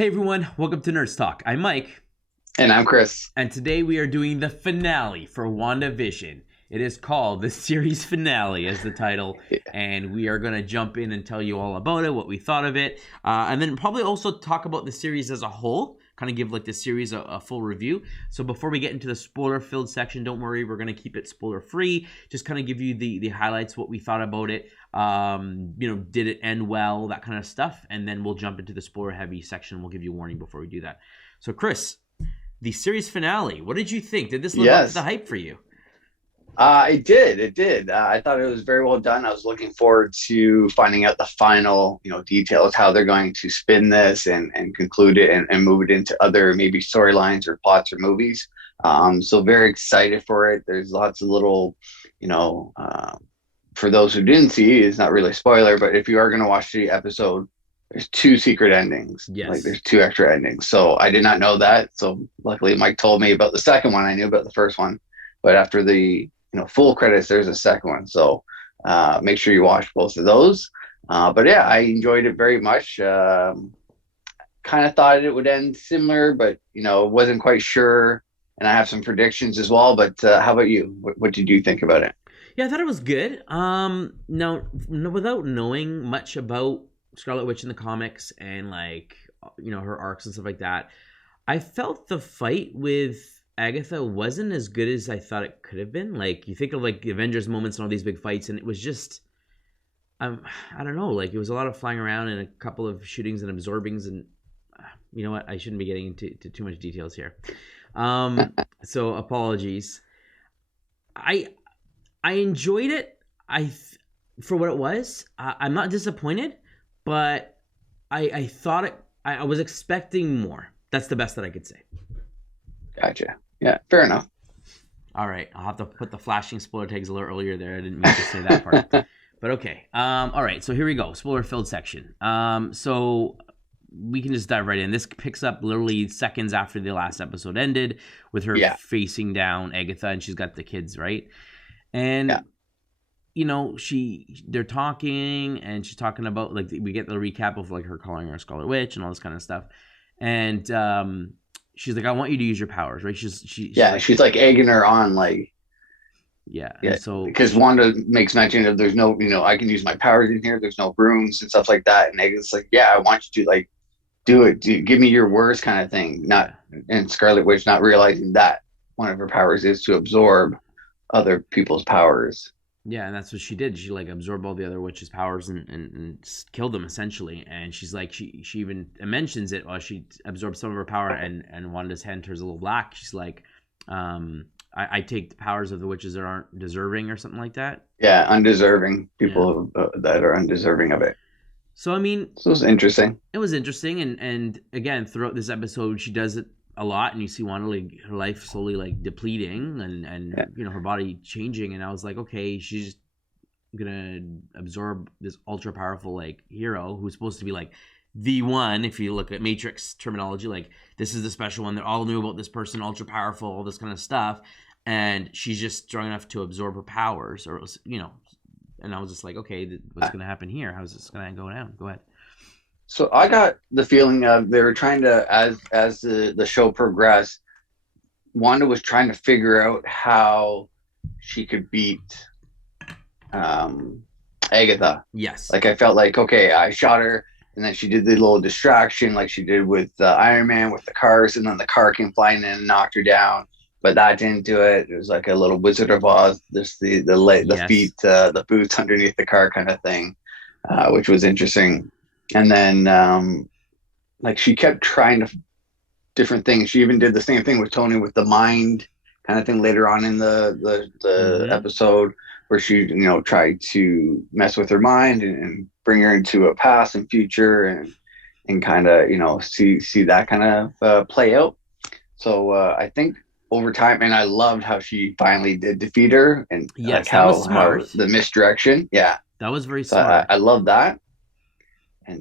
Hey everyone, welcome to Nerds Talk. I'm Mike, And I'm Chris. and today we are doing the finale for Wandavision. It is called the series finale as the title, and we are going to jump in and tell you all about it, what we thought of it, and then probably also talk about the series as a whole, kind of give like the series a full review. So before we get into the spoiler-filled section, don't worry, we're going to keep it spoiler-free, just kind of give you the highlights, what we thought about it, did it end well, that kind of stuff, and then we'll jump into the spoiler-heavy section. We'll give you a warning before we do that. So Chris, the series finale, what did you think? Did this live up to the hype for you? It did. I thought it was very well done. I was looking forward to finding out the final, details, how they're going to spin this and conclude it and move it into other maybe storylines or plots or movies. So very excited for it. There's lots of little, for those who didn't see, it's not really a spoiler, but if you are going to watch the episode, there's two secret endings. Yes. Like there's two extra endings. So I did not know that. So luckily Mike told me about the second one. I knew about the first one, but after the full credits, there's a second one. So make sure you watch both of those. But yeah, I enjoyed it very much. Kind of thought it would end similar, but wasn't quite sure. And I have some predictions as well. But how about you? What did you think about it? Yeah, I thought it was good. Now, without knowing much about Scarlet Witch in the comics and her arcs and stuff like that, I felt the fight with Agatha wasn't as good as I thought it could have been. Like, you think of like the Avengers moments and all these big fights, and it was just, I don't know, like it was a lot of flying around and a couple of shootings and absorbings, and you know what? I shouldn't be getting into too much details here. So apologies. I enjoyed it. For what it was. I'm not disappointed, but I thought it. I was expecting more. That's the best that I could say. Gotcha. Yeah, fair enough. All right, I'll have to put the flashing spoiler tags a little earlier there. I didn't mean to say that part. But okay. All right, so here we go. Spoiler-filled section. So we can just dive right in. This picks up literally seconds after the last episode ended with her facing down Agatha, and she's got the kids, right? And they're talking, and she's talking about, like, we get the recap of like her calling her Scarlet Witch and all this kind of stuff. And she's like, I want you to use your powers, right? She's like egging her on, like, yeah. So because Wanda makes mention of there's no, I can use my powers in here. There's no brooms and stuff like that. And Agatha's like, yeah, I want you to like do it. Give me your words, kind of thing. And Scarlet Witch not realizing that one of her powers is to absorb other people's powers. Yeah, and that's what she did. She like absorbed all the other witches' powers and killed them essentially. And she's like, she even mentions it while she absorbed some of her power, and Wanda's hand turns a little black. She's like, I take the powers of the witches that aren't deserving, or something like that. Yeah, undeserving people that are undeserving of it. So I mean, so it was interesting. It was interesting, and again, throughout this episode, she does it a lot, and you see Wanda, like, her life slowly like depleting and her body changing, and I was like, okay, she's gonna absorb this ultra powerful like hero who's supposed to be like the one. If you look at Matrix terminology, like, this is the special one that all knew about this person, ultra powerful, all this kind of stuff, and she's just strong enough to absorb her powers, or and I was just like, okay, what's gonna happen here? How's this gonna go down? Go ahead. So I got the feeling of they were trying to, as the show progressed, Wanda was trying to figure out how she could beat Agatha. Yes. Like, I felt like, okay, I shot her, and then she did the little distraction like she did with Iron Man with the cars, and then the car came flying in and knocked her down. But that didn't do it. It was like a little Wizard of Oz, just the feet, the boots underneath the car kind of thing, which was interesting. And then, like, she kept trying different things. She even did the same thing with Tony with the mind kind of thing later on in the episode, where she, tried to mess with her mind and bring her into a past and future and kind of, see that kind of play out. So I think over time, and I loved how she finally did defeat her, and yes, how was smart. How the misdirection. Yeah, that was very so smart. I love that.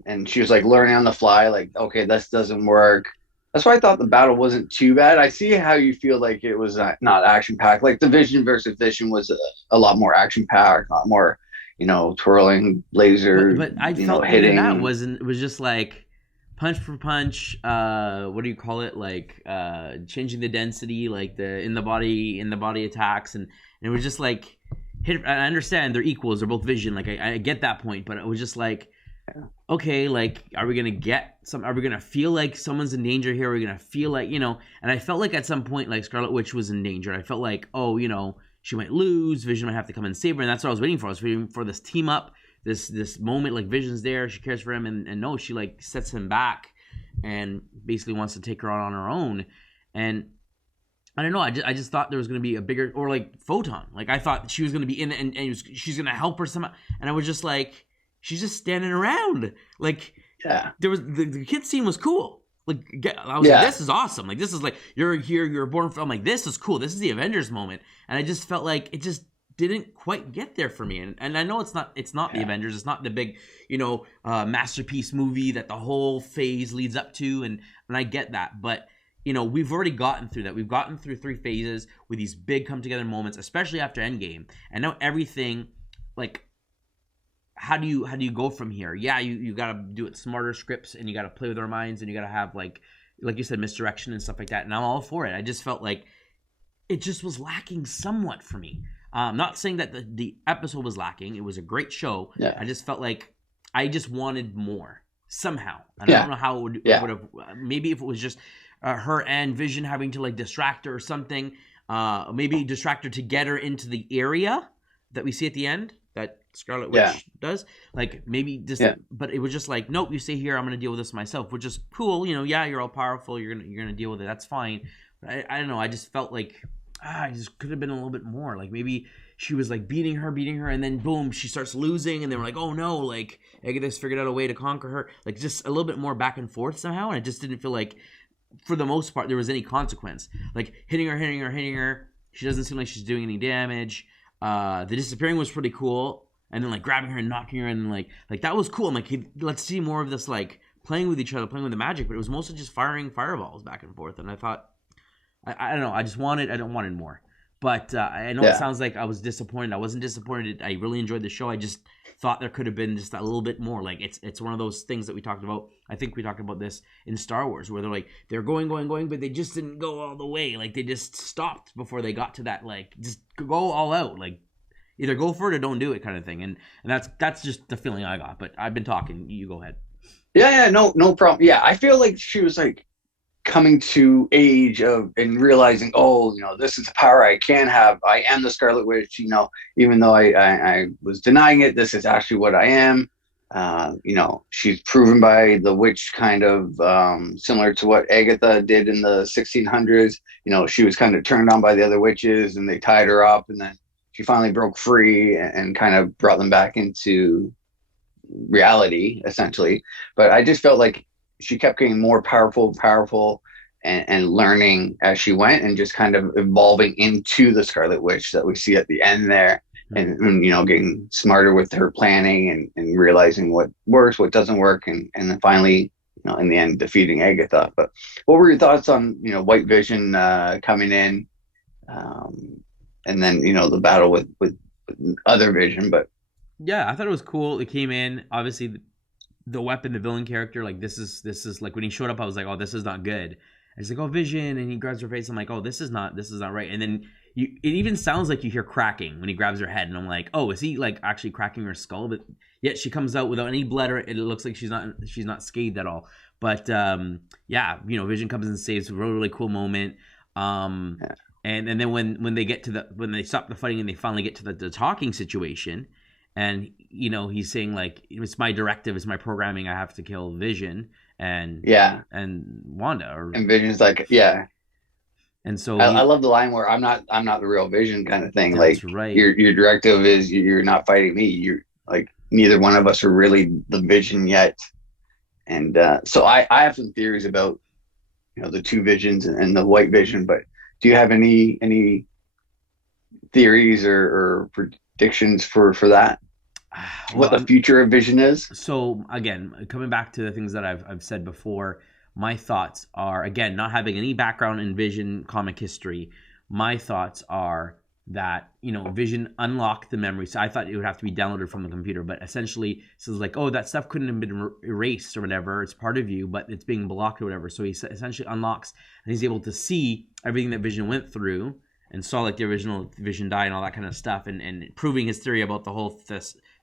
And she was like learning on the fly, like, okay, this doesn't work. That's why I thought the battle wasn't too bad. I see how you feel like it was not action packed. Like the Vision versus Vision was a lot more action packed, a lot more, twirling laser. But I felt hitting. that was just like punch for punch, what do you call it, like changing the density, like the in the body attacks, and it was just like hit. I understand they're equals, they're both vision, like I get that point, but it was just like, okay, like are we gonna feel like someone's in danger here? Are we gonna feel like, and I felt like at some point like Scarlet Witch was in danger. I felt like, oh, she might lose, Vision might have to come and save her, and that's what I was waiting for. I was waiting for this team up, this moment, like Vision's there, she cares for him, and no, she like sets him back and basically wants to take her on her own. And I don't know, I just thought there was going to be a bigger, or like Photon, like I thought she was going to be in it, and she's going to help her somehow, and I was just like, she's just standing around. Like, there was the kid scene was cool. Like, I was like, this is awesome. Like, this is like, you're here, you're born for. I'm like, this is cool. This is the Avengers moment, and I just felt like it just didn't quite get there for me. And I know it's not the Avengers. It's not the big, masterpiece movie that the whole phase leads up to, and I get that, but we've already gotten through that. We've gotten through 3 phases with these big come together moments, especially after Endgame, and now everything like. How do you go from here? Yeah, you got to do it smarter scripts, and you got to play with our minds, and you got to have like you said, misdirection and stuff like that. And I'm all for it. I just felt like it just was lacking somewhat for me. Not saying that the episode was lacking. It was a great show. Yeah. I just felt like I just wanted more somehow. And I don't know how it would have. Maybe if it was just her and Vision having to like distract her or something. Maybe distract her to get her into the area that we see at the end. That Scarlet Witch does, like maybe just, but it was just like, nope, you stay here. I'm gonna deal with this myself, which is cool. You're all powerful. You're gonna deal with it. That's fine. But I don't know. I just felt like I just could have been a little bit more. Like maybe she was like beating her, and then boom, she starts losing, and they were like, oh no, like Agatha's figured out a way to conquer her. Like just a little bit more back and forth somehow, and I just didn't feel like, for the most part, there was any consequence. Like hitting her. She doesn't seem like she's doing any damage. The disappearing was pretty cool, and then like grabbing her and knocking her, and like that was cool. I'm like, let's see more of this, like playing with each other, playing with the magic. But it was mostly just firing fireballs back and forth, and I thought, I don't know, I don't wanted more. But I know it sounds like I was disappointed. I wasn't disappointed. I really enjoyed the show. I just thought there could have been just a little bit more. Like it's one of those things that we talked about. I think we talked about this in Star Wars, where they're going, but they just didn't go all the way. Like they just stopped before they got to that, like just go all out. Like either go for it or don't do it kind of thing. And that's just the feeling I got. But I've been talking. You go ahead. Yeah, no problem. Yeah, I feel like she was like coming to age of and realizing, oh, this is the power I can have. I am the Scarlet Witch. Even though I was denying it, this is actually what I am. She's proven by the witch, kind of similar to what Agatha did in the 1600s. She was kind of turned on by the other witches, and they tied her up, and then she finally broke free and kind of brought them back into reality, essentially. But I just felt like she kept getting more powerful and learning as she went, and just kind of evolving into the Scarlet Witch that we see at the end there. And getting smarter with her planning and realizing what works, what doesn't work, and then finally, in the end, defeating Agatha. But what were your thoughts on White Vision coming in, and then the battle with other Vision? But yeah, I thought it was cool. It came in, obviously the weapon, the villain character, like this is like when he showed up, I was like, oh, this is not good. And he's like, oh, Vision, and he grabs her face. I'm like, oh, this is not right. And then it even sounds like you hear cracking when he grabs her head, and I'm like, oh, is he like actually cracking her skull? But yet she comes out without any blood, or it looks like she's not scathed at all. But Vision comes and saves a really cool moment. And then when they stop the fighting and they finally get to the talking situation, and he's saying like, it's my directive, it's my programming, I have to kill Vision and Wanda, and Vision's like, yeah. And so I love the line where I'm not the real Vision, kind of thing. That's like right. Your directive is you're not fighting me. You're like, neither one of us are really the Vision yet. And so I have some theories about the two Visions and the White Vision. But do you have any theories or predictions for that? What the future of Vision is? So again, coming back to the things that I've said before, my thoughts are, again, not having any background in Vision comic history, my thoughts are that, you know, Vision unlocked the memory. So I thought it would have to be downloaded from the computer, but essentially says like, oh, that stuff couldn't have been erased or whatever. It's part of you, but it's being blocked or whatever. So he essentially unlocks, and he's able to see everything that Vision went through and saw like the original Vision die and all that kind of stuff, and proving his theory about the whole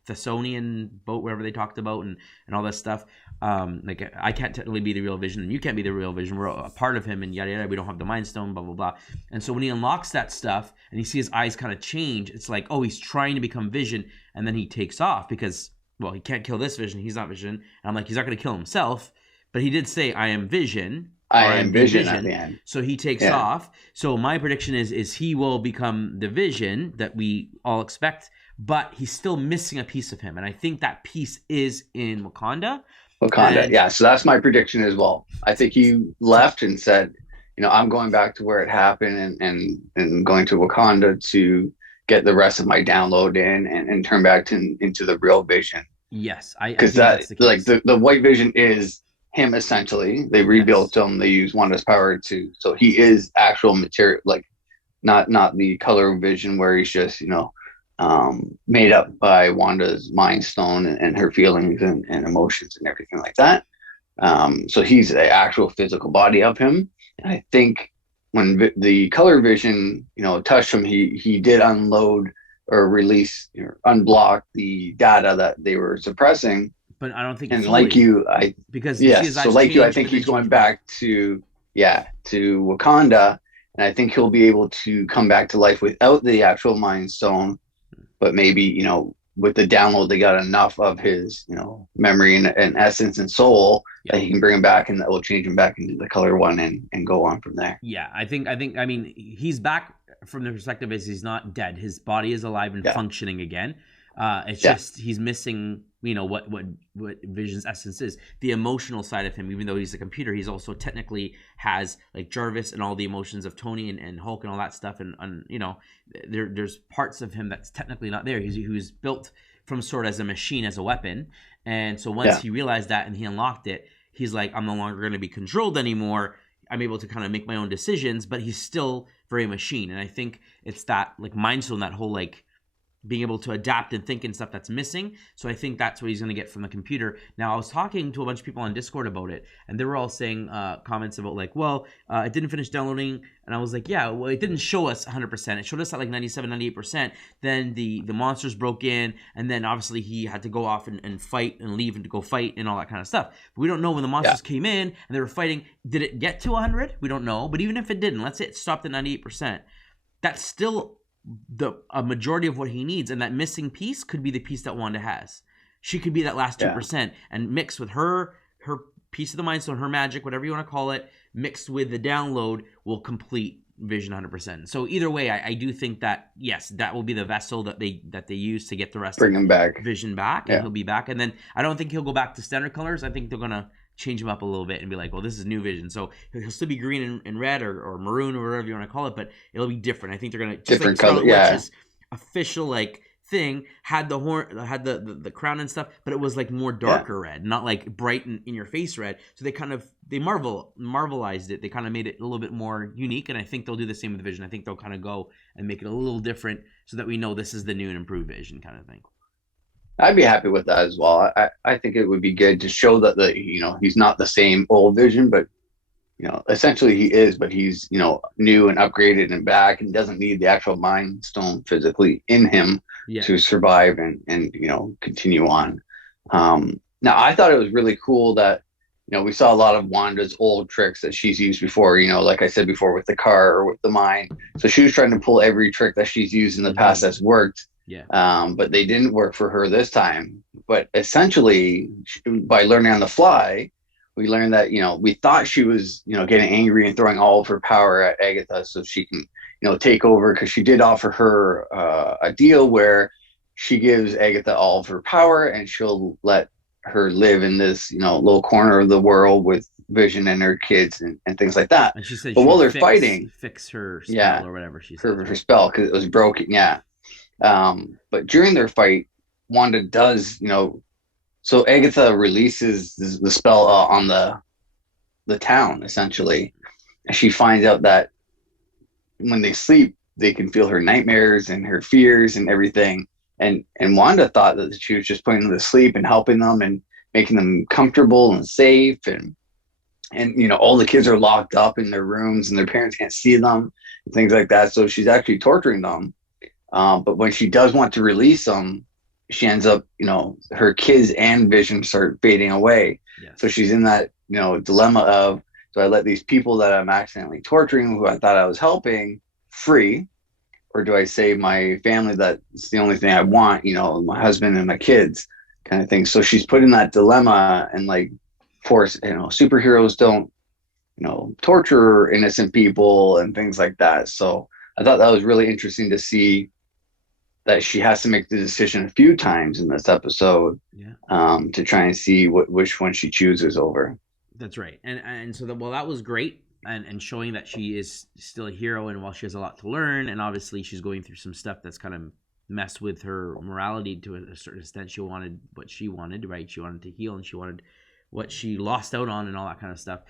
Thessonian boat, whatever they talked about, and all that stuff. Like, I can't technically be the real Vision, and you can't be the real Vision. We're a part of him, and yada yada. We don't have the Mind Stone, blah blah blah. And so when he unlocks that stuff, and you see his eyes kind of change, it's like, oh, he's trying to become Vision, and then he takes off because, well, he can't kill this Vision. He's not Vision, and I'm like, he's not going to kill himself, but he did say, "I am Vision." I am Vision at the end. So he takes off. So my prediction is he will become the Vision that we all expect, but he's still missing a piece of him. And I think that piece is in Wakanda. Yeah. So that's my prediction as well. I think he left and said, you know, I'm going back to where it happened and going to Wakanda to get the rest of my download in and turn back into the real Vision. Yes. Because that's like the white Vision is him essentially. They rebuilt him. They use Wanda's power so he is actual material, like not the color Vision where he's just, you know, made up by Wanda's Mind Stone and her feelings and emotions and everything like that. So he's the actual physical body of him. And I think when the color Vision, you know, touched him, he did unload or release or unblock the data that they were suppressing. But I don't think, and fully, like you, because so like you, I think he's going back to Wakanda, and I think he'll be able to come back to life without the actual Mind Stone, but maybe, you know, with the download, they got enough of his, you know, memory and essence and soul that he can bring him back, and that will change him back into the color one and go on from there. Yeah, I mean, he's back from the perspective is he's not dead. His body is alive and functioning again. It's just he's missing, you know, what Vision's essence is, the emotional side of him. Even though he's a computer, he's also technically has like Jarvis and all the emotions of Tony and Hulk and all that stuff. And you know, there's parts of him that's technically not there. He was built from sort as a machine, as a weapon. And so once he realized that and he unlocked it, he's like, I'm no longer going to be controlled anymore. I'm able to kind of make my own decisions, but he's still very machine. And I think it's that like Mind Stone, that whole like being able to adapt and think and stuff that's missing. So I think that's what he's going to get from the computer. Now, I was talking to a bunch of people on Discord about it, and they were all saying comments about like, well, it didn't finish downloading. And I was like, yeah, well, it didn't show us 100%. It showed us at like 97, 98%. Then the monsters broke in, and then obviously he had to go off and fight and leave and to go fight and all that kind of stuff. But we don't know when the monsters came in and they were fighting. Did it get to 100? We don't know. But even if it didn't, let's say it stopped at 98%, that's still a majority of what he needs, and that missing piece could be the piece that Wanda has. She could be that last 2%, and mixed with her piece of the Mind Stone, her magic, whatever you want to call it, mixed with the download, will complete Vision 100%. So either way, I do think that yes, that will be the vessel that they use to get the rest bring him back, Vision back, and he'll be back. And then I don't think he'll go back to standard colors. I think they're gonna change him up a little bit and be like, well, this is new Vision. So he'll still be green and red or maroon or whatever you want to call it, but it'll be different. I think they're going to, just different like color, Witch's official like thing had the horn, had the crown and stuff, but it was like more darker red, not like bright in your face red. So they marvelized it. They kind of made it a little bit more unique, and I think they'll do the same with Vision. I think they'll kind of go and make it a little different so that we know this is the new and improved Vision kind of thing. I'd be happy with that as well. I think it would be good to show that he's not the same old Vision, but you know, essentially he is, but he's, you know, new and upgraded and back, and doesn't need the actual Mind Stone physically in him to survive and you know, continue on. Now I thought it was really cool that, you know, we saw a lot of Wanda's old tricks that she's used before, you know, like I said before, with the car or with the mind. So she was trying to pull every trick that she's used in the past that's worked. But they didn't work for her this time. But essentially, by learning on the fly, we learned that, you know, we thought she was, you know, getting angry and throwing all of her power at Agatha so she can, you know, take over, because she did offer her a deal where she gives Agatha all of her power and she'll let her live in this, you know, little corner of the world with Vision and her kids and things like that. And she said, but while they're fighting, fix her spell or whatever she said. Her spell, because it was broken. But during their fight, Wanda does, you know, so Agatha releases the spell on the town, essentially. And she finds out that when they sleep, they can feel her nightmares and her fears and everything. And Wanda thought that she was just putting them to sleep and helping them and making them comfortable and safe. And all the kids are locked up in their rooms and their parents can't see them and things like that. So she's actually torturing them. But when she does want to release them, she ends up, her kids and Vision start fading away. Yes. So she's in that, dilemma of, do I let these people that I'm accidentally torturing, who I thought I was helping, free? Or do I save my family? That's the only thing I want, my husband and my kids kind of thing. So she's put in that dilemma, and like, of course, superheroes don't, torture innocent people and things like that. So I thought that was really interesting to see that she has to make the decision a few times in this episode, to try and see which one she chooses over. That's right. And so that was great. And showing that she is still a hero, and while she has a lot to learn, and obviously she's going through some stuff that's kind of messed with her morality to a certain extent. She wanted what she wanted, right? She wanted to heal, and she wanted what she lost out on and all that kind of stuff.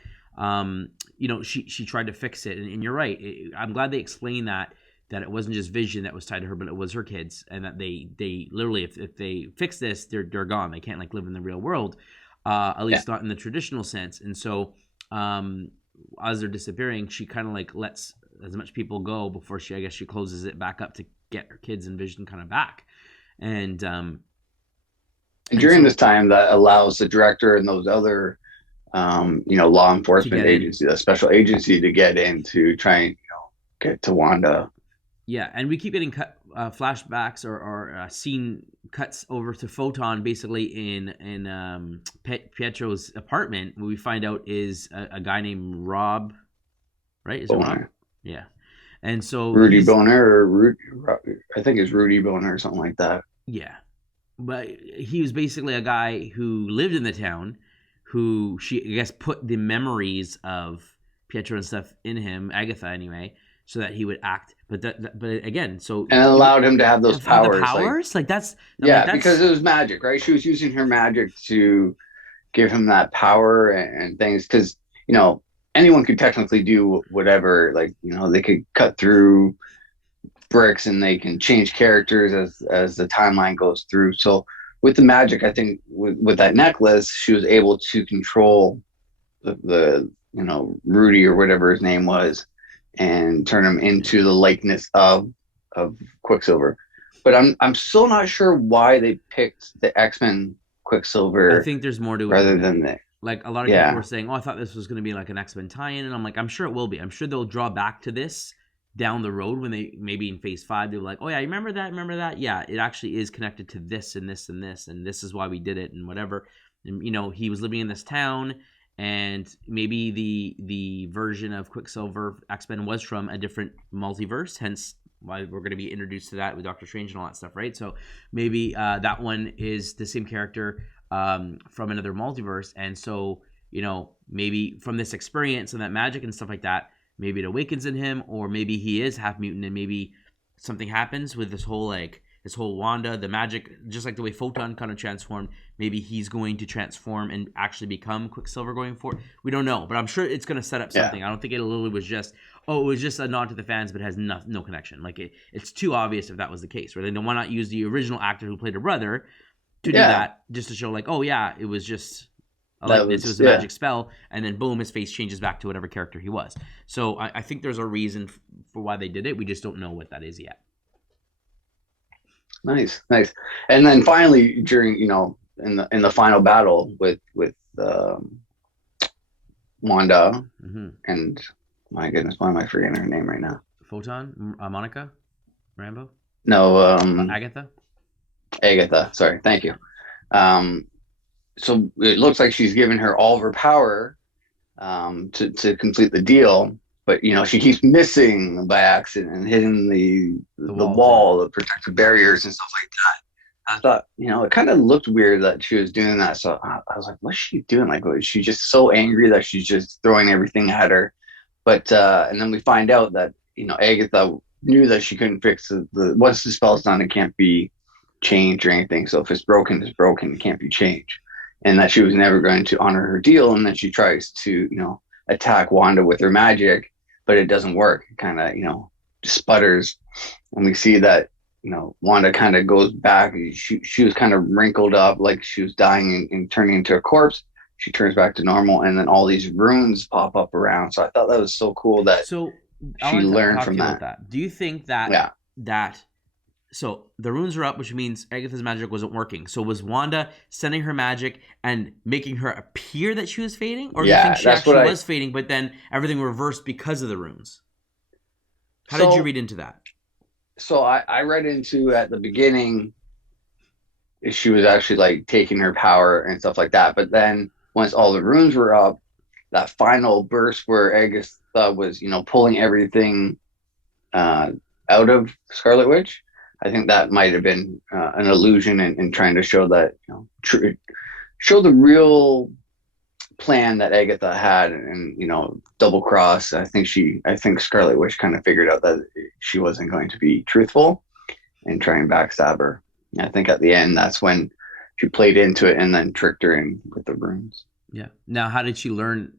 She tried to fix it. And you're right. I'm glad they explained that it wasn't just Vision that was tied to her, but it was her kids, and that they literally, if they fix this, they're gone. They can't live in the real world, at least not in the traditional sense. And so, as they're disappearing, she kind of lets as much people go before she closes it back up to get her kids and Vision kind of back. And during this time, that allows the director and those other law enforcement agency, the special agency, to get in to try and get to Wanda. Yeah, and we keep getting flashbacks or scene cuts over to Photon, basically in Pietro's apartment, where we find out is a guy named Rob, right? Is it Rob? Yeah. And so Rudy Boner, I think it's Rudy Boner or something like that. Yeah. But he was basically a guy who lived in the town, who she, I guess, put the memories of Pietro and stuff in him, Agatha anyway, so that he would act. But again, so and it allowed him to have those powers. The powers, that's because it was magic, right? She was using her magic to give him that power and things. Because anyone could technically do whatever. They could cut through bricks and they can change characters as the timeline goes through. So with the magic, I think with that necklace, she was able to control the Rudy or whatever his name was, and turn him into the likeness of Quicksilver. But I'm still not sure why they picked the X-Men Quicksilver. I think there's more to it rather than that. A lot of people were saying, I thought this was going to be like an X-Men tie-in, and I'm like, I'm sure it will be. I'm sure they'll draw back to this down the road when they, maybe in phase 5, they're like, oh yeah, you remember that? Yeah, it actually is connected to this and this and this, and this is why we did it and whatever. And he was living in this town, and maybe the version of Quicksilver X-Men was from a different multiverse, hence why we're going to be introduced to that with Doctor Strange and all that stuff, right? So maybe that one is the same character from another multiverse, and so maybe from this experience and that magic and stuff like that, maybe it awakens in him, or maybe he is half mutant, and maybe something happens with this whole Wanda, the magic, just like the way Photon kind of transformed. Maybe he's going to transform and actually become Quicksilver going forward. We don't know, but I'm sure it's going to set up something. I don't think it literally was just, it was just a nod to the fans, but has no connection. It's too obvious if that was the case, right? Then why not use the original actor who played her brother to do that, just to show it was just a likeness, it was a magic spell, and then boom, his face changes back to whatever character he was. So I think there's a reason for why they did it. We just don't know what that is yet. Nice. And then finally, during in the final battle with Wanda, and my goodness, why am I forgetting her name right now? Photon, Monica, Rambo. No, Agatha. Sorry, thank you. So it looks like she's given her all of her power to complete the deal, but she keeps missing by accident and hitting the wall, the protective barriers and stuff like that. I thought, it kind of looked weird that she was doing that. So I was like, what's she doing? Was she just so angry that she's just throwing everything at her? But and then we find out that Agatha knew that she couldn't fix once the spell's done, it can't be changed or anything. So if it's broken, it's broken. It can't be changed. And that she was never going to honor her deal, and then she tries to attack Wanda with her magic, but it doesn't work. It kind of sputters, and we see that Wanda kind of goes back. She was kind of wrinkled up, like she was dying and turning into a corpse. She turns back to normal, and then all these runes pop up around. So I thought that was so cool that So I she want to learned talk to from you about that. that. Do you think that Yeah. that so the runes are up, which means Agatha's magic wasn't working. So was Wanda sending her magic and making her appear that she was fading, or do you think Yeah, she that's what actually I. was fading, but then everything reversed because of the runes? How did you So read into that? I read into at the beginning she was actually like taking her power and stuff like that. But then once all the runes were up, that final burst where Agatha was, pulling everything uh, out of Scarlet Witch, I think that might have been an illusion and trying to show that, show the real plan that Agatha had and, double cross. I think Scarlet Witch kind of figured out that she wasn't going to be truthful and try and backstab her. I think at the end, that's when she played into it and then tricked her in with the runes. Yeah. Now, how did she learn?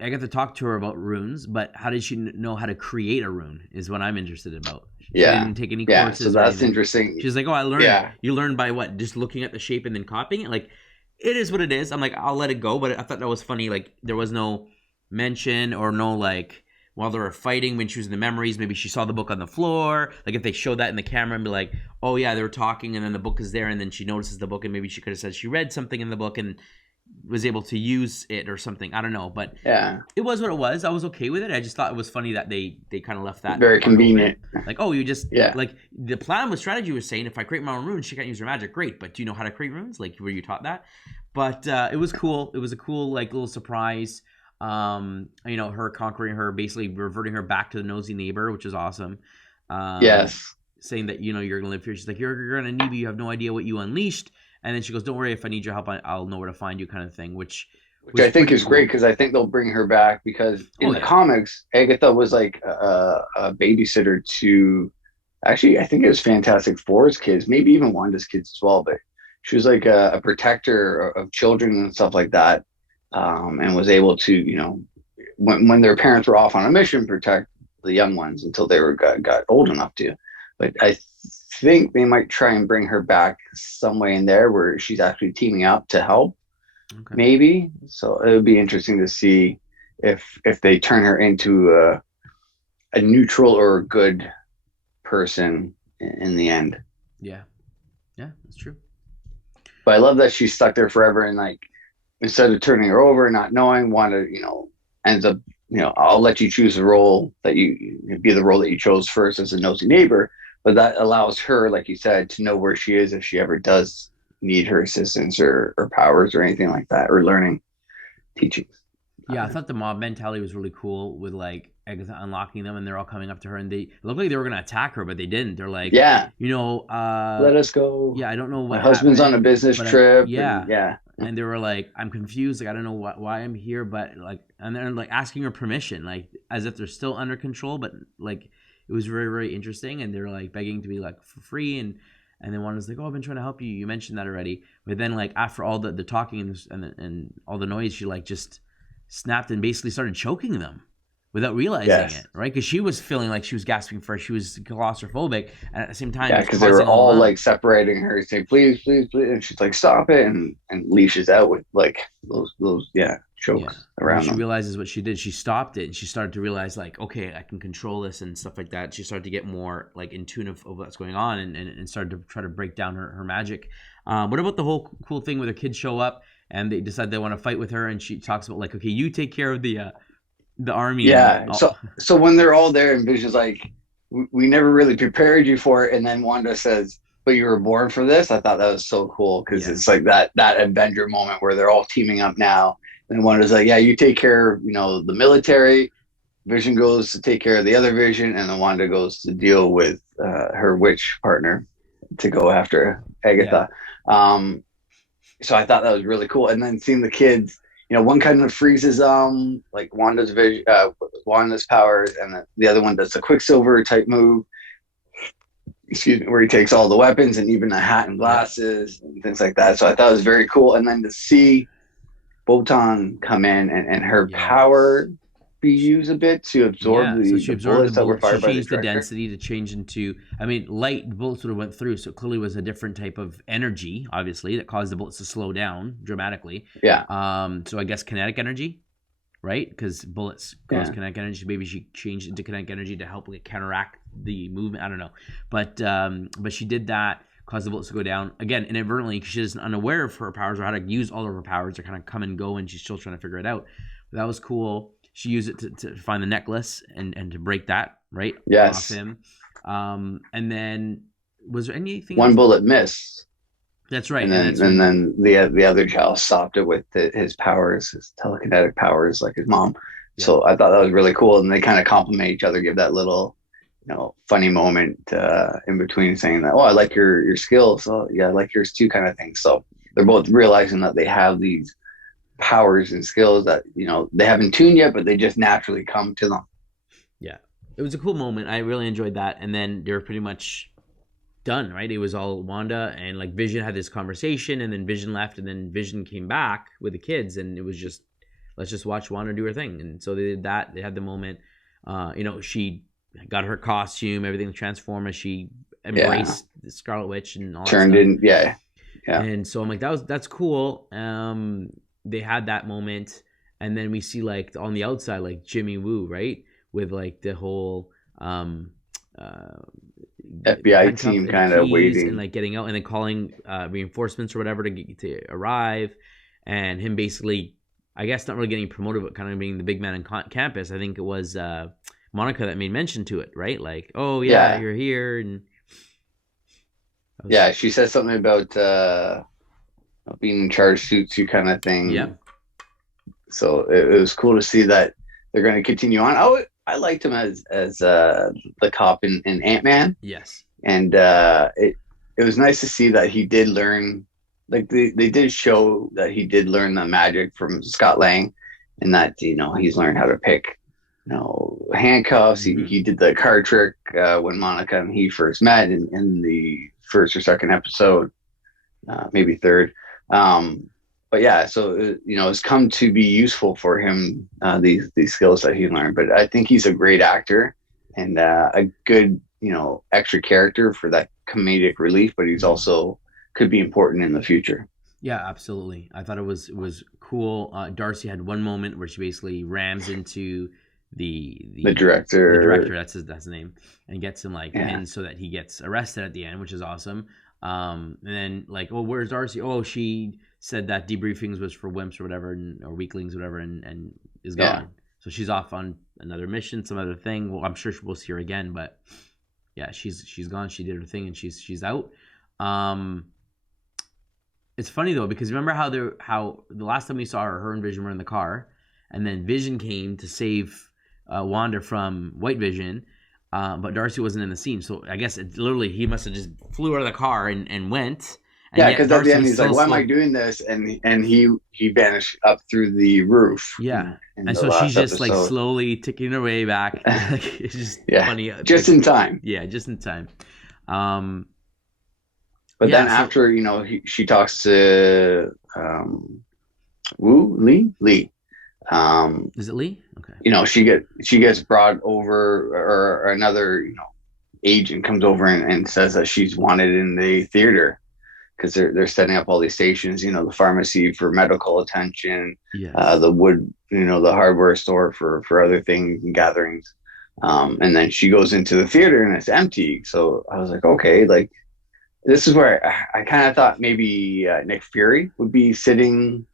Agatha talked to her about runes, but how did she know how to create a rune? Is what I'm interested about. She Yeah. didn't take any Yeah. So courses or that's anything. interesting. She's like, "Oh, I learned." Yeah. You learn by what? Just looking at the shape and then copying it. Like, it is what it is. I'm like, I'll let it go. But I thought that was funny. Like, there was no mention or no like while they were fighting when she was in the memories. Maybe she saw the book on the floor. Like, if they showed that in the camera and be like, "Oh yeah, they were talking," and then the book is there, and then she notices the book, and maybe she could have said she read something in the book and was able to use it or something. I don't know, but Yeah. it was what it was. I was okay with it. I just thought it was funny that they kind of left that Very convenient. open. Like, oh, you just Yeah. like the plan with strategy was saying if I create my own runes, she can't use her magic. Great, but do you know how to create runes? Like, were you taught that? But it was cool. It was a cool like little surprise. Her conquering her, basically reverting her back to the nosy neighbor, which is awesome. Yes. Saying that you're gonna live here. She's like, you're gonna need me. You have no idea what you unleashed. And then she goes, "Don't worry, if I need your help, I'll know where to find you," kind of thing, which Which was I think pretty is cool. great because I think they'll bring her back because in Oh the yeah, comics, Agatha was like a babysitter to actually, I think it was Fantastic Four's kids, maybe even Wanda's kids as well. But she was like a protector of children and stuff like that, and was able to, when their parents were off on a mission, protect the young ones until they were got old enough to. But I think they might try and bring her back some way in there where she's actually teaming up to help, okay, maybe. So it would be interesting to see if they turn her into a neutral or a good person in the end. yeah, yeah, that's true. But I love that she's stuck there forever and like instead of turning her over, not knowing, Wanda, ends up, I'll let you choose the role that you be the role that you chose first as a nosy neighbor. But that allows her, like you said, to know where she is if she ever does need her assistance or powers or anything like that, or learning teachings. Yeah, I thought the mob mentality was really cool with like Agatha unlocking them and they're all coming up to her and they looked like they were gonna attack her, but they didn't. They're like, Yeah, let let us go. yeah, I don't know My what husband's on a happened, business but trip, yeah. and yeah, And they were like, I'm confused, like I don't know why I'm here, but like, and they're like asking her permission, like as if they're still under control, but like it was very very interesting, and they're like begging to be like for free, and then one was like, oh, I've been trying to help you. You mentioned that already, but then like after all the talking and all the noise, she like just snapped and basically started choking them without realizing yes, it, right? Because she was feeling like she was gasping for, she was claustrophobic, and at the same time, yeah, it was because they were causing all all harm. like separating her, saying please, please, please, and she's like stop it, and leashes out with like those Yeah. chokes And when around she them. realizes what she did, she stopped it and she started to realize, like, okay, I can control this and stuff like that. She started to get more like in tune of what's going on and started to try to break down her magic. What about the whole cool thing where the kids show up and they decide they want to fight with her and she talks about, like, okay, you take care of the army and Yeah, so when they're all there, and Vision's like, we never really prepared you for it, and then Wanda says, "But you were born for this." I thought that was so cool because yeah. it's like that Avenger moment where they're all teaming up now, and Wanda's like, "Yeah, you take care of the military." Vision goes to take care of the other Vision, and then Wanda goes to deal with her witch partner to go after Yeah. Agatha. Um, so I thought that was really cool. And then seeing the kids, one kind of freezes like Wanda's vision, Wanda's powers, and the other one does the Quicksilver type move. Excuse me, where he takes all the weapons and even a hat and Yeah. glasses and things like that. So I thought it was very cool. And then to see Photon come in and her Yes. power. be used a bit to absorb Yeah, so the she absorbed the bullets that were bullet. She fired by the changed the director. density to change into, I mean, light bullets would have went through, so it clearly was a different type of energy, obviously, that caused the bullets to slow down dramatically. Yeah, So I guess kinetic energy, right? Because bullets cause yeah, kinetic energy. Maybe she changed into kinetic energy to help like counteract the movement. I don't know, but she did that, caused the bullets to go down again inadvertently because she isn't unaware of her powers or how to use all of her powers to kind of come and go, and she's still trying to figure it out. But that was cool. She used it to find the necklace and to break that right off yes. him. And then was there anything One else? bullet missed, That's right, and and then that's when the other child stopped it with his powers, his telekinetic powers, like his mom. yeah. So I thought that was really cool, and they kind of complement each other, give that little, funny moment in between, saying that, oh, I like your skills, so yeah, I like yours too, kind of thing. So they're both realizing that they have these powers and skills that they haven't tuned yet, but they just naturally come to them. Yeah, it was a cool moment. I really enjoyed that. And then they were pretty much done, right? It was all Wanda and like Vision had this conversation, and then Vision left, and then Vision came back with the kids, and it was just let's just watch Wanda do her thing. And so they did that. They had the moment. She got her costume, everything transformed as she Yeah, embraced the Scarlet Witch and all that turned stuff. in. Yeah, yeah, And so I'm like, that's cool. They had that moment, and then we see like on the outside, like Jimmy Woo, right, with like the whole uh, FBI handcuff team and the kind of keys, and waiting. like getting out, and then calling reinforcements or whatever to arrive, and him basically, I guess, not really getting promoted, but kind of being the big man on campus. I think it was Monica that made mention to it, right? Like, oh yeah, Yeah, you're here, and I was, yeah. She says something about being in charge suits you, kind of yep, thing. So it was cool to see that they're going to continue on. I liked him as the cop in Ant-Man, yes, and it was nice to see that he did learn. Like they did show that he did learn the magic from Scott Lang, and that he's learned how to pick handcuffs. He, mm-hmm. he did the card trick when Monica and he first met in the first or second episode, maybe third. But yeah, so it's come to be useful for him, these skills that he learned. But I think he's a great actor and a good extra character for that comedic relief. But he's Mm-hmm. also could be important in the future. Yeah, absolutely. I thought it was cool. Darcy had one moment where she basically rams into the The the the director. director, That's his name, and gets him like yeah, pinned so that he gets arrested at the end, which is awesome. And then like, oh, where's Darcy? Oh, she said that debriefings was for wimps or whatever, or weaklings, or whatever, and is yeah, gone. So she's off on another mission, some other thing. Well, I'm sure we'll see her again, but yeah, she's gone. She did her thing, and she's out. Um, it's funny though because remember how the last time we saw her and Vision were in the car, and then Vision came to save Wanda from White Vision, but Darcy wasn't in the scene. So I guess it literally he must have just flew out of the car and went, and yeah. yet Because at the Darcy end was he's like, still "Why am I slow. doing this?" And he vanished up through the roof Yeah, in and the so she's last just like episode. slowly ticking her way back. Like, it's just Yeah, funny. just Like in time. yeah, just in time. Um, But yeah. then So after, she talks to Wu Lee Lee. Um, is it Lee? Okay. she gets brought over, or another agent comes over and says that she's wanted in the theater because they're setting up all these stations. The pharmacy for medical attention, Yes. the wood, the hardware store for other things and gatherings. And then she goes into the theater and it's empty. So I was like, okay, like this is where I kind of thought maybe Nick Fury would be sitting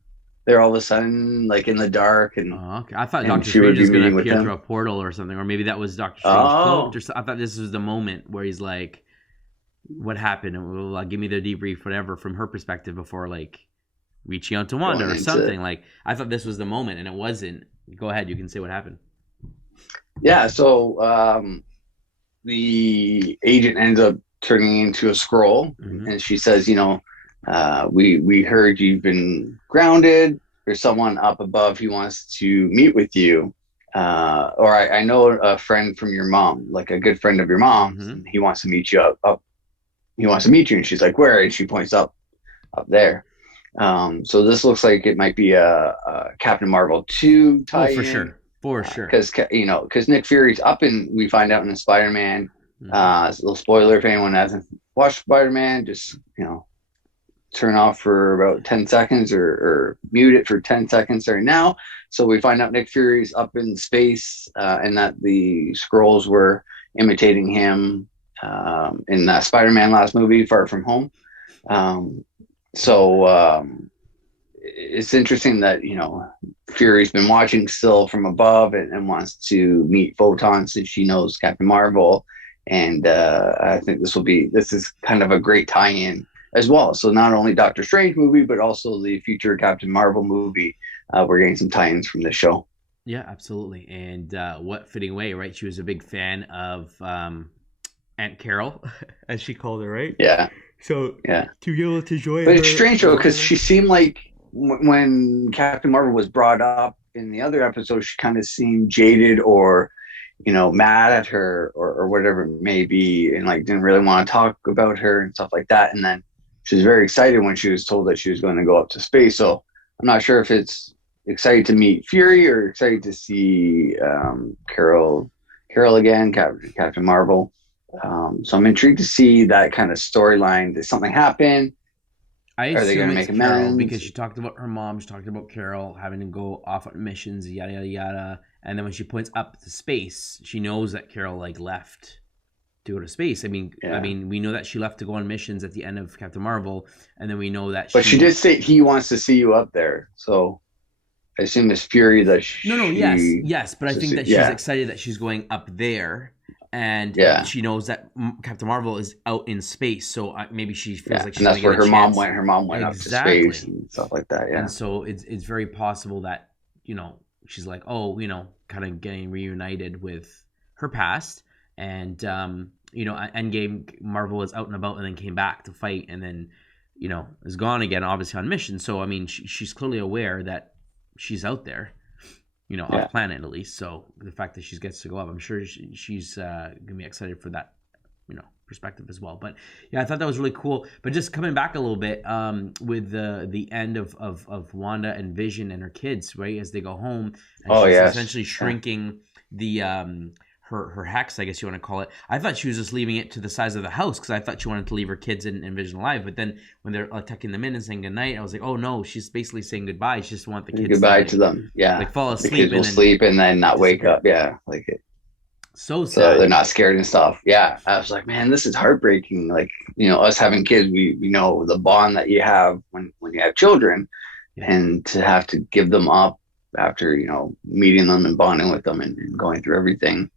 there all of a sudden, like in the dark, and Oh, okay. I thought and Doctor she would Strange be was gonna meeting with appear through him. a portal or something, or maybe that was Doctor Strange cloaked. Oh, Or so, I thought this was the moment where he's like, "What happened?" And give me the debrief, whatever, from her perspective before like reaching out to Wanda going or into something. Like I thought this was the moment, and it wasn't. Go ahead, you can say what happened. yeah. So the agent ends up turning into a scroll, Mm-hmm. and she says, we heard you've been grounded. There's someone up above. He wants to meet with you. Or I know a friend from your mom, like a good friend of your mom's, Mm-hmm. and he wants to meet you up. He wants to meet you, and she's like, "Where?" And she points up there. So this looks like it might be a Captain Marvel 2 Oh, for tie-in. sure. For sure. Because Nick Fury's up in, we find out in Spider-Man. Mm-hmm. It's a little spoiler if anyone hasn't watched Spider-Man, just turn off for about 10 seconds or mute it for 10 seconds right now. So we find out Nick Fury's up in space, and that the Skrulls were imitating him in that Spider-Man last movie, Far From Home. Um, so it's interesting that Fury's been watching still from above, and wants to meet Photon since she knows Captain Marvel, and I think this is kind of a great tie-in as well. So not only Doctor Strange movie, but also the future Captain Marvel movie. We're getting some tie-ins from this show. Yeah, absolutely. And what fitting way, right? She was a big fan of Aunt Carol, as she called her, right? Yeah, So yeah. to be able to join But her, it's strange though, because she seemed like when Captain Marvel was brought up in the other episode, she kind of seemed jaded or mad at her, or whatever it may be, and like didn't really want to talk about her and stuff like that. And then she was very excited when she was told that she was going to go up to space. So I'm not sure if it's excited to meet Fury or excited to see Carol again, Captain Marvel. So I'm intrigued to see that kind of storyline. Did something happen? I Are they going assume to it's make Carol amends? because she talked about her mom. She talked about Carol having to go off on missions, yada yada yada. And then when she points up to space, she knows that Carol like left to go to space. I Yeah. mean, we know that she left to go on missions at the end of Captain Marvel, and then we know that But she did say he wants to see you up there. So I assume it's Fury that No, she. yes, but I think that she's Yeah, excited that she's going up there, and yeah, she knows that Captain Marvel is out in space, so maybe she feels yeah. like And she's going that's to where get a her mom chance. went. Her mom went up to space Exactly. and stuff like that. And Yeah, so it's very possible that she's like, oh, kind of getting reunited with her past, and Endgame Marvel is out and about and then came back to fight, and then is gone again, obviously on mission. So I mean, she's clearly aware that she's out there, yeah. off planet at least. So the fact that she gets to go up, I'm sure she's gonna be excited for that, perspective as well. But yeah, I thought that was really cool. But just coming back a little bit, with the end of Wanda and Vision and her kids, right, as they go home, and Oh she's yes, essentially yeah. shrinking the her hex, I guess you want to call it. I thought she was just leaving it to the size of the house because I thought she wanted to leave her kids and Vision alive. But then when they're tucking them in and saying goodnight, I was like, oh no, she's basically saying goodbye. She just want the kids Goodbye to to them. Yeah, like fall the asleep kids will and then sleep and then not wake disappear. up. Yeah, like it. So So they're sad. not scared and stuff. Yeah, I was like, man, this is heartbreaking. Like us having kids, we know the bond that you have when you have children, Yeah. and to have to give them up after meeting them and bonding with them and going through everything.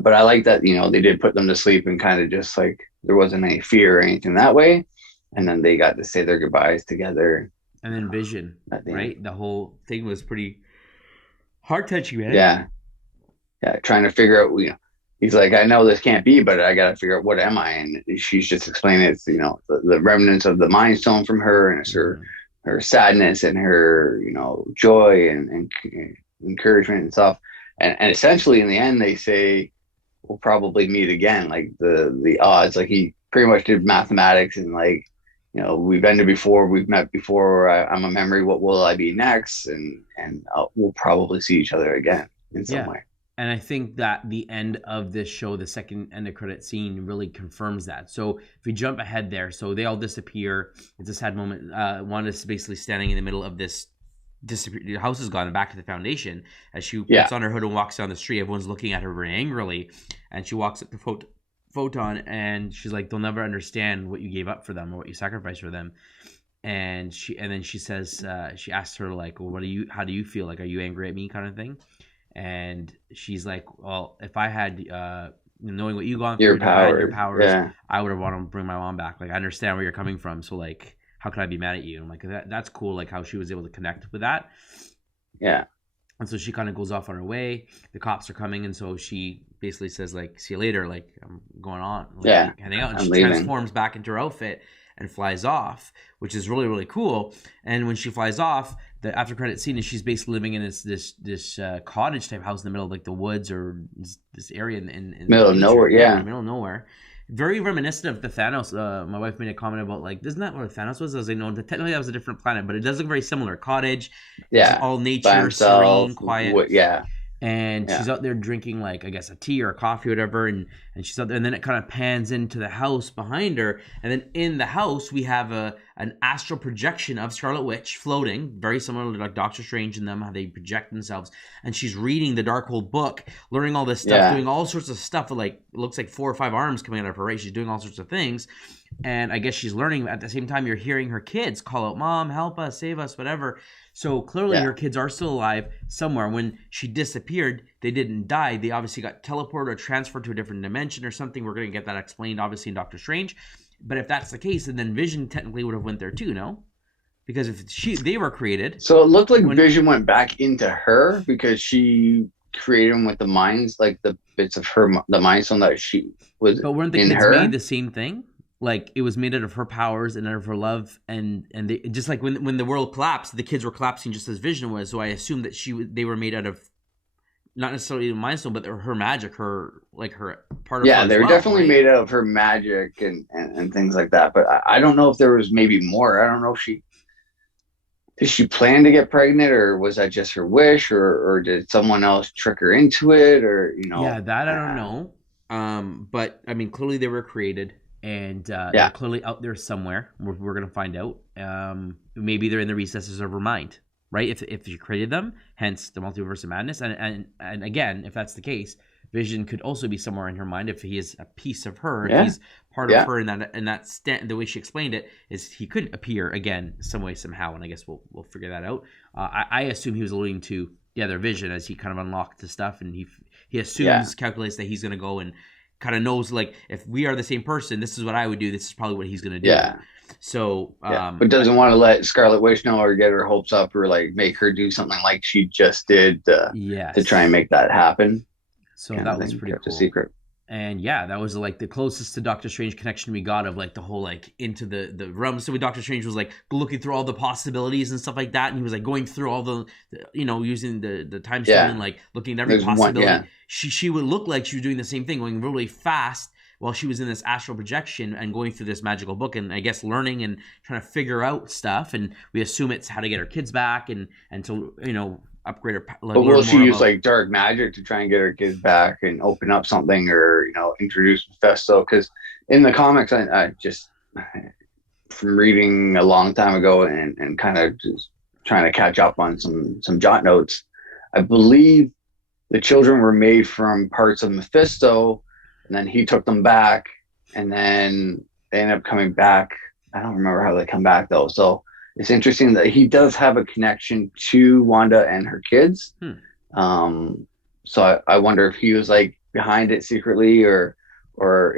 But I like that they did put them to sleep and kind of just like there wasn't any fear or anything that way, and then they got to say their goodbyes together And then Vision, at the end. right? The whole thing was pretty heart touching, man. Yeah, yeah, trying to figure out. He's like, I know this can't be, but I got to figure out what am I. And she's just explaining it's the remnants of the Mind Stone from her, and it's Mm-hmm. her sadness and her joy and encouragement and stuff. And essentially, in the end, they say we'll probably meet again. Like the odds, like he pretty much did mathematics and like we've ended before, we've met before. I'm a memory. What will I be next? And we'll probably see each other again in some Yeah. way. And I think that the end of this show, the second end of credit scene, really confirms that. So if we jump ahead there, so they all disappear. It's a sad moment. Wanda's basically standing in the middle of this disappear. The house is gone and back to the foundation. As she puts on her hood and walks down the street, everyone's looking at her very angrily. And she walks up to Photon and she's like, they'll never understand what you gave up for them or what you sacrificed for them. And then she says, she asks her like, well, how do you feel? Like, are you angry at me, kind of thing? And she's like, well, if I had knowing what you've gone through, Your power, your powers, yeah, I would have wanted to bring my mom back. Like, I understand where you're coming from, so like, how could I be mad at you? And I'm like, that's cool, like how she was able to connect with that. yeah, And so she kind of goes off on her way. The cops are coming, and so she basically says like, see you later, like I'm going on, like, yeah. heading out. And I'm she leaving. transforms back into her outfit and flies off, which is really, really cool. And when she flies off, the after credit scene is she's basically living in this cottage type house in the middle of like the woods or this area in Middle of nature. nowhere, in yeah. the middle of nowhere. Very reminiscent of the Thanos. My wife made a comment about like, isn't that where Thanos was? I was like, no, technically that was a different planet, but it does look very similar. Cottage, Yeah, all by nature, himself, serene, quiet. yeah, and Yeah. she's out there drinking like I guess a tea or a coffee or whatever, and she's out there, and then it kind of pans into the house behind her, and then in the house we have an astral projection of Scarlet Witch floating, very similar to like Doctor Strange and them, how they project themselves, and she's reading the Darkhold book, learning all this stuff, Yeah. doing all sorts of stuff with like it looks like 4 or 5 arms coming out of her, right? She's doing all sorts of things, and I guess she's learning. At the same time, you're hearing her kids call out, "Mom, help us, save us," whatever. So clearly Yeah. her kids are still alive somewhere. When she disappeared, they didn't die. They obviously got teleported or transferred to a different dimension or something. We're going to get that explained, obviously, in Doctor Strange. But if that's the case, then Vision technically would have went there too, no? Because if they were created, So it looked like when Vision went back into her because she created him with the minds, like the bits of her, the mind stone that she was but weren't the in kids made her. the same thing? Like it was made out of her powers and out of her love, and they just like when the world collapsed, the kids were collapsing just as Vision was. So I assume that they were made out of not necessarily the Mind Stone, but her magic, her like her part of her Yeah, as they were well, definitely right? made out of her magic and things like that. But I don't know if there was maybe more. I don't know if did she plan to get pregnant, or was that just her wish, or did someone else trick her into it, or Yeah, that I don't know. But I mean, clearly they were created, and they're yeah, clearly out there somewhere. We're gonna find out. Maybe they're in the recesses of her mind, right? If she created them, hence the multiverse of madness. And again, if that's the case, Vision could also be somewhere in her mind if he is a piece of her. If yeah, he's part of yeah, her, the way she explained it is he could appear again some way somehow, and I guess we'll figure that out. I assume he was alluding to the other Vision as he kind of unlocked the stuff, and he yeah, assumes, calculates that he's going to go and kind of knows, like, if we are the same person, this is what I would do. This is probably what he's going to do. yeah. So, Yeah, but doesn't want to let Scarlet Witch know or get her hopes up or like make her do something like she just did to try and yes. make that happen, So kind of that was thing. pretty Kept a cool. secret. And yeah, that was like the closest to Doctor Strange connection we got of like the whole like into the realm. So when Doctor Strange was like looking through all the possibilities and stuff like that, and he was like going through all using the time stone and Yeah, like looking at every there's one. possibility. Yeah, She would look like she was doing the same thing, going really fast while she was in this astral projection and going through this magical book, and I guess learning and trying to figure out stuff. And we assume it's how to get her kids back and to upgrade her, like, but will learn she more use about. like dark magic to try and get her kids back and open up something, or introduce Mephisto? Because in the comics, I just from reading a long time ago and kind of just trying to catch up on some jot notes, I believe the children were made from parts of Mephisto, and then he took them back, and then they end up coming back. I don't remember how they come back though. So it's interesting that he does have a connection to Wanda and her kids. Hmm. Um, so I wonder if he was like behind it secretly, or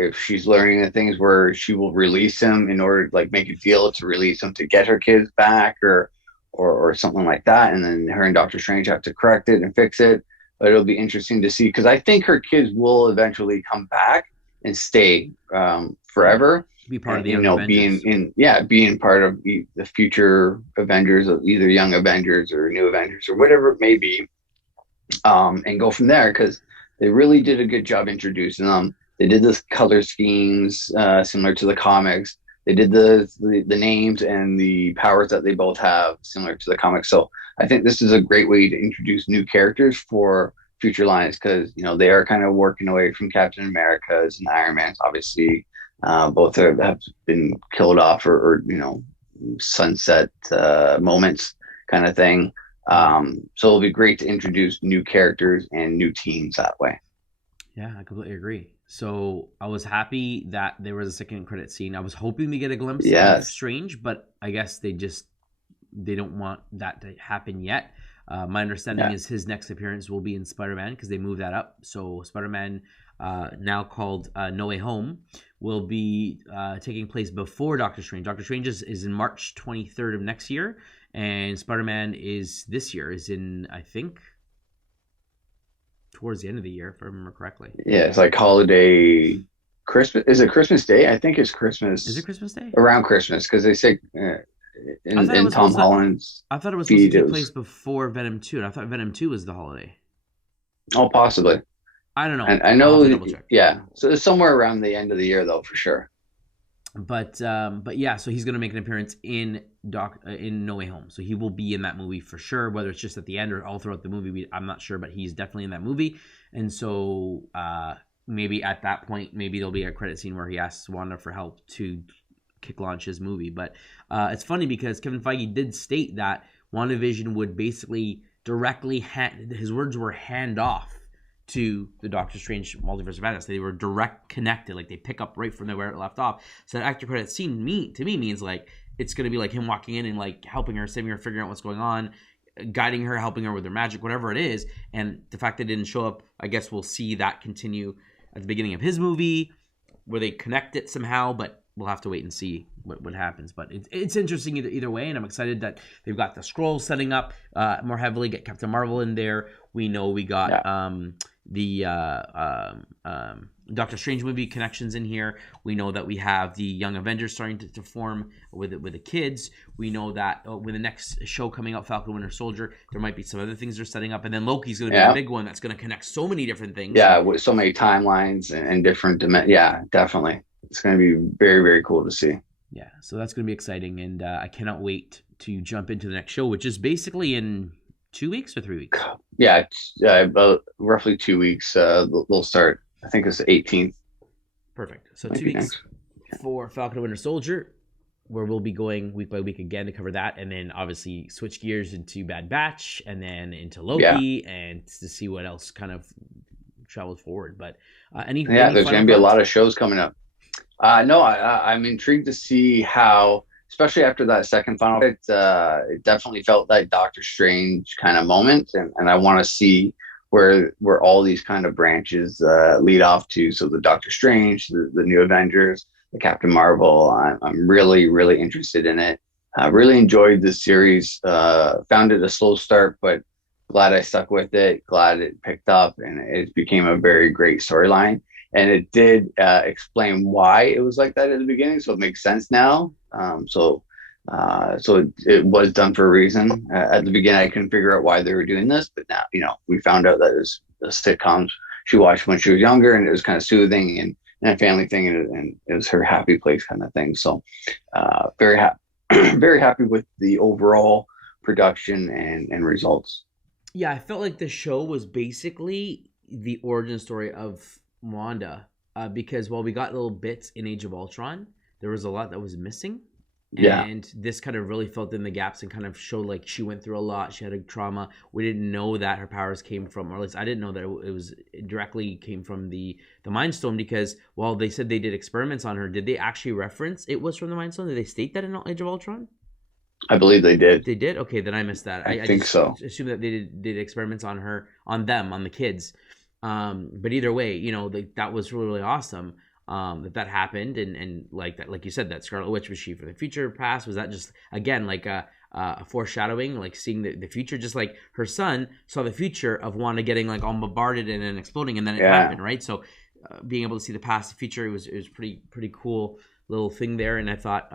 if she's learning the things where she will release him in order to like make a deal to release him to get her kids back, or something like that, and then her and Doctor Strange have to correct it and fix it. But it'll be interesting to see because I think her kids will eventually come back and stay Yeah, forever, be part of and the Young Avengers. being part of the future Avengers, of either Young Avengers or New Avengers or whatever it may be, and go from there because they really did a good job introducing them. They did this color schemes similar to the comics. They did the names and the powers that they both have similar to the comics. So I think this is a great way to introduce new characters for future lines because they are kind of working away from Captain America's and Iron Man's. Obviously, both have been killed off or sunset moments kind of thing. Yeah. So it'll be great to introduce new characters and new teams that way. Yeah, I completely agree. So I was happy that there was a second credit scene. I was hoping we get a glimpse of Yes. Strange, but I guess they don't want that to happen yet. My understanding Yeah. is his next appearance will be in Spider-Man because they moved that up. So Spider-Man, now called No Way Home, will be taking place before Doctor Strange. Doctor Strange is in March 23rd of next year, and Spider-Man is this year, is in, I think, towards the end of the year, if I remember correctly. Yeah. It's like holiday Christmas. Is it Christmas Day? I think it's Is it Christmas Christmas Day? around Christmas because they say I thought it in was Tom supposed to. Holland's I thought it was supposed to feed it take place was before Venom 2, and I thought Venom 2 was the holiday. possibly. I don't know. And I I'll have to know, double check. yeah. So it's somewhere around the end of the year though, for sure. But yeah, so he's gonna make an appearance in in No Way Home. So he will be in that movie for sure. Whether it's just at the end or all throughout the movie, I'm not sure, but he's definitely in that movie. And so maybe at that point, maybe there'll be a credit scene where he asks Wanda for help to kick launch his movie. But it's funny because Kevin Feige did state that WandaVision would basically his words were hand off to the Doctor Strange Multiverse of Madness. They were direct connected, like they pick up right from where it left off. So that actor credit scene to me means like it's gonna be like him walking in and like helping her, saving her, figuring out what's going on, guiding her, helping her with her magic, whatever it is. And the fact that it didn't show up, I guess we'll see that continue at the beginning of his movie, where they connect it somehow, but we'll have to wait and see what happens. But it's interesting either way, and I'm excited that they've got the scrolls setting up more heavily, get Captain Marvel in there. We know we got the Doctor Strange movie connections in here. We know that we have the Young Avengers starting to form with the kids. We know that with the next show coming out, Falcon Winter Soldier, there might be some other things they're setting up, and then Loki's going to be a big one that's going to connect so many different things. Yeah, with so many timelines and different dimensions. Yeah, definitely. It's going to be very, very cool to see. Yeah, so that's going to be exciting, and I cannot wait to jump into the next show, which is basically in 2 weeks or 3 weeks. Yeah, about roughly 2 weeks. They'll start. I think it's the 18th. Perfect. So 2 weeks for Falcon and Winter Soldier, where we'll be going week by week again to cover that, and then obviously switch gears into Bad Batch, and then into Loki, and to see what else kind of travels forward. But there's going to be a lot of shows coming up. No, I'm intrigued to see how, especially after that second final, it definitely felt like Doctor Strange kind of moment, and I want to see where all these kind of branches lead off to. So the Doctor Strange, the New Avengers, the Captain Marvel. I'm really, really interested in it. I really enjoyed this series. Found it a slow start, but glad I stuck with it. Glad it picked up, and it became a very great storyline. And it did explain why it was like that at the beginning, so it makes sense now. So it was done for a reason. At the beginning, I couldn't figure out why they were doing this, but now, we found out that it was the sitcoms she watched when she was younger, and it was kind of soothing and a family thing, and it was her happy place kind of thing. So very happy, very happy with the overall production and results. Yeah, I felt like the show was basically the origin story of Wanda, because while we got little bits in Age of Ultron, there was a lot that was missing. And this kind of really filled in the gaps and kind of showed like she went through a lot. She had a trauma. We didn't know that her powers came from, or at least I didn't know that it directly came from the Mind Stone, because while they said they did experiments on her, did they actually reference it was from the Mind Stone? Did they state that in Age of Ultron? I believe they did. They did? Okay, then I missed that. I think so. Assume that they did experiments on her, on the kids. But either way, that was really, really awesome. That happened, and like that, like you said, that Scarlet Witch, was she for the future, past? Was that just again like a foreshadowing, like seeing the future, just like her son saw the future of Wanda getting like all bombarded and then exploding, and then it happened, right? So being able to see the past, the future, it was pretty cool little thing there. And I thought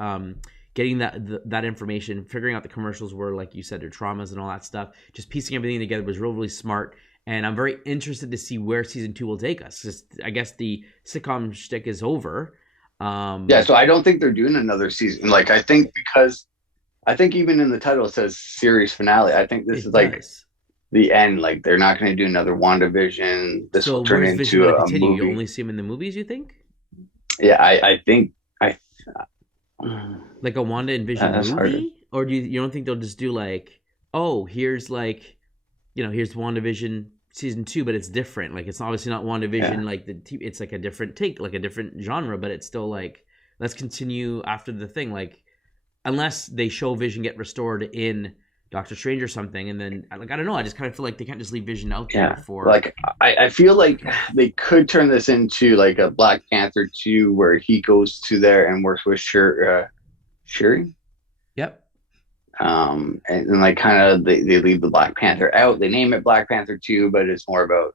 getting that information, figuring out the commercials were, like you said, their traumas and all that stuff, just piecing everything together was really smart. And I'm very interested to see where season 2 will take us. Just, I guess the sitcom shtick is over. So I don't think they're doing another season. Like, I think even in the title it says series finale. I think this is like the end. Like, they're not going to do another WandaVision. This will turn into a movie. You only see him in the movies, you think? Yeah, I think like a Wanda and Vision movie, harder. Or do you don't think they'll just do like, oh, here's like, here's WandaVision season 2, but it's different. Like, it's obviously not WandaVision. Like it's like a different take, like a different genre, but it's still like, let's continue after the thing. Like, unless they show Vision get restored in Doctor Strange or something, and then like, I don't know. I just kind of feel like they can't just leave Vision out there for. Like, I feel like they could turn this into like a Black Panther 2, where he goes to there and works with Shuri. Yep. And like kind of they leave the Black Panther out. They name it Black Panther 2, but it's more about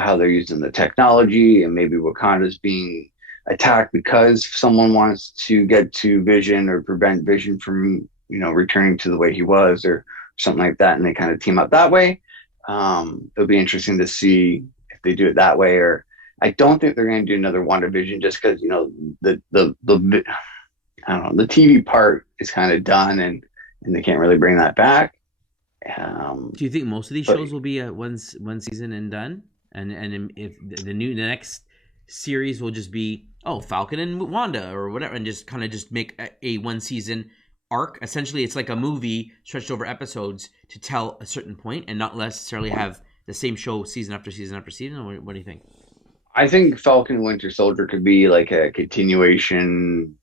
how they're using the technology, and maybe Wakanda's being attacked because someone wants to get to Vision or prevent Vision from returning to the way he was, or something like that, and they kind of team up that way. It'll be interesting to see if they do it that way, or I don't think they're going to do another WandaVision just because the I don't know, the TV part is kind of done, and they can't really bring that back. Do you think most of these But shows will be one season and done? And if the next series will just be Falcon and Wanda or whatever, and just kind of just make a one season arc. Essentially, it's like a movie stretched over episodes to tell a certain point, and not necessarily have the same show season after season after season. What do you think? I think Falcon and Winter Soldier could be like a continuation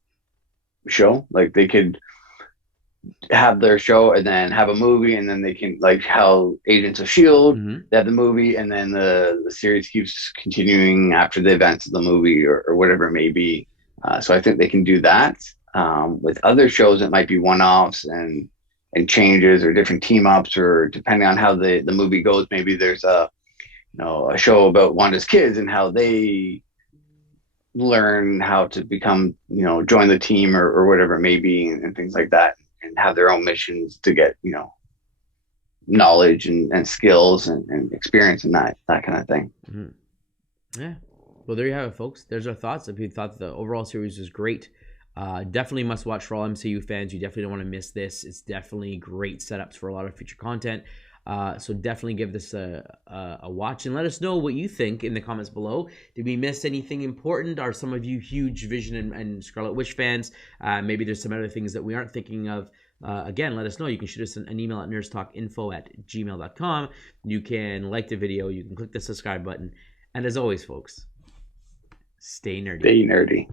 show. Like they could have their show and then have a movie, and then they can, like how Agents of Shield, Mm-hmm. they have the movie, and then the series keeps continuing after the events of the movie, or whatever it may be. So I think they can do that. With other shows, it might be one-offs and changes or different team ups, or depending on how the movie goes. Maybe there's a show about Wanda's kids and how they learn how to become, join the team, or whatever it may be, and things like that, and have their own missions to get, knowledge and skills and experience and that kind of thing. Mm-hmm. Yeah. Well, there you have it, folks. There's our thoughts. If you thought the overall series was great, definitely must watch for all MCU fans. You definitely don't want to miss this. It's definitely great setups for a lot of future content. So definitely give this a watch, and let us know what you think in the comments below. Did we miss anything important? Are some of you huge Vision and Scarlet Witch fans? Maybe there's some other things that we aren't thinking of. Again, let us know. You can shoot us an email at nerdstalkinfo@gmail.com. You can like the video. You can click the subscribe button. And as always, folks, stay nerdy. Stay nerdy.